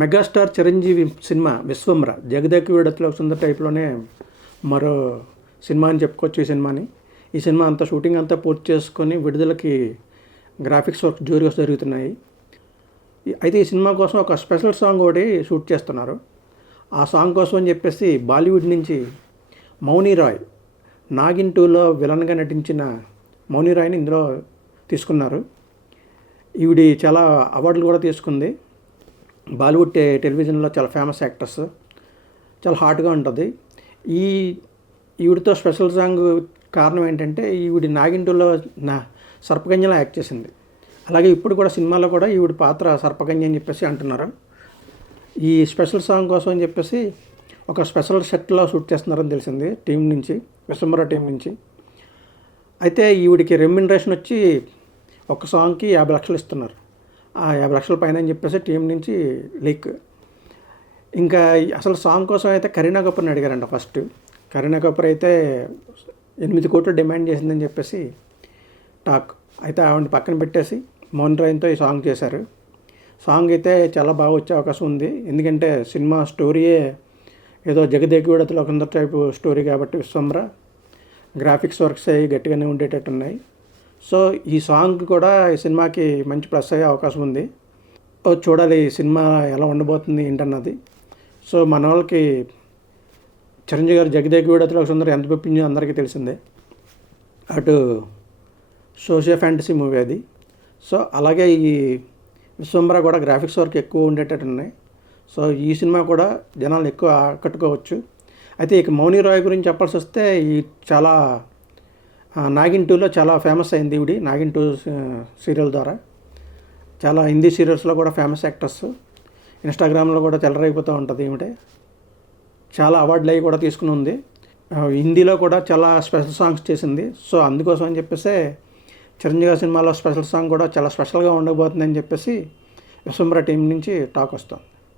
Megastar Chiranjeevi cinema Vishwambhara జగదేక వీడతలో సుందర టైప్లోనే మరో cinema అని చెప్పుకోవచ్చు. ఈ సినిమా అంతా షూటింగ్ అంతా పూర్తి చేసుకొని విడుదలకి గ్రాఫిక్స్ వర్క్ జోరుగా జరుగుతున్నాయి. అయితే ఈ సినిమా కోసం ఒక స్పెషల్ సాంగ్ ఒకటి షూట్ చేస్తున్నారు. ఆ సాంగ్ కోసం అని చెప్పేసి బాలీవుడ్ నుంచి మౌని రాయ్, నాగిన్ 2లో విలన్గా నటించిన మౌని రాయ్ని ఇందులో తీసుకున్నారు. ఈవిడి చాలా అవార్డులు కూడా తీసుకుంది. బాలీవుడ్ టెలివిజన్లో చాలా ఫేమస్ యాక్టర్స్, చాలా హాట్గా ఉంటుంది. ఈవిడితో స్పెషల్ సాంగ్ కారణం ఏంటంటే ఈవిడి నాగిన్ 2లో సర్పకన్యలా యాక్ట్ చేసింది. అలాగే ఇప్పుడు కూడా సినిమాలో కూడా ఈవిడి పాత్ర సర్పకన్య అని చెప్పేసి అంటున్నారు. ఈ స్పెషల్ సాంగ్ కోసం అని చెప్పేసి ఒక స్పెషల్ సెట్లో షూట్ చేస్తున్నారని తెలిసింది టీం నుంచి, విశ్వంబర టీం నుంచి. అయితే ఈవిడికి రెమ్యునరేషన్ వచ్చి ఒక సాంగ్కి 50 లక్షలు ఇస్తున్నారు. ఆ 50 లక్షల పైన అని చెప్పేసి టీం నుంచి లీక్. ఇంకా అసలు సాంగ్ కోసం అయితే కరీనా కపూర్ని అడిగారంట ఫస్ట్. కరీనా కపూర్ అయితే 8 కోట్లు డిమాండ్ చేసిందని చెప్పేసి టాక్. అయితే ఆవిడని పక్కన పెట్టేసి మౌని రాయ్తో ఈ సాంగ్ చేశారు. సాంగ్ అయితే చాలా బాగా వచ్చే అవకాశం ఉంది. ఎందుకంటే సినిమా స్టోరీయే ఏదో జగదేక వీడతలో కొందరు టైపు స్టోరీ కాబట్టి విశ్వంబర గ్రాఫిక్స్ వర్క్స్ అవి గట్టిగానే ఉండేటట్టు ఉన్నాయి. సో ఈ సాంగ్ కూడా ఈ సినిమాకి మంచి ప్లస్ అయ్యే అవకాశం ఉంది. చూడాలి ఈ సినిమా ఎలా ఉండబోతుంది ఏంటన్నది. సో మన వాళ్ళకి చిరంజీవి గారు జగదేక వీడతలో సుందర ఎంత పెప్పించో అందరికీ తెలిసిందే. అటు సోషియో ఫ్యాంటసీ మూవీ అది. సో అలాగే ఈ విశ్వంబర కూడా గ్రాఫిక్స్ వర్క్ ఎక్కువ ఉండేటట్టు ఉన్నాయి. సో ఈ సినిమా కూడా జనాలను ఎక్కువ ఆకట్టుకోవచ్చు. అయితే ఇక మౌని రాయ్ గురించి చెప్పాల్సి వస్తే ఈ చాలా నాగిన్ 2లో చాలా ఫేమస్ అయింది. ఈవిడి నాగిన్ 2 సీరియల్ ద్వారా చాలా హిందీ సీరియల్స్లో కూడా ఫేమస్ యాక్టర్స్. ఇన్స్టాగ్రామ్లో కూడా చెలరైపోతూ ఉంటుంది ఈవిడే. చాలా అవార్డులు అవి కూడా తీసుకుని ఉంది. హిందీలో కూడా చాలా స్పెషల్ సాంగ్స్ చేసింది. సో అందుకోసం అని చెప్పేసి చిరంజీవి సినిమాలో స్పెషల్ సాంగ్ కూడా చాలా స్పెషల్గా ఉండబోతుందని చెప్పేసి విశ్వంబర టీం నుంచి టాక్ వస్తుంది.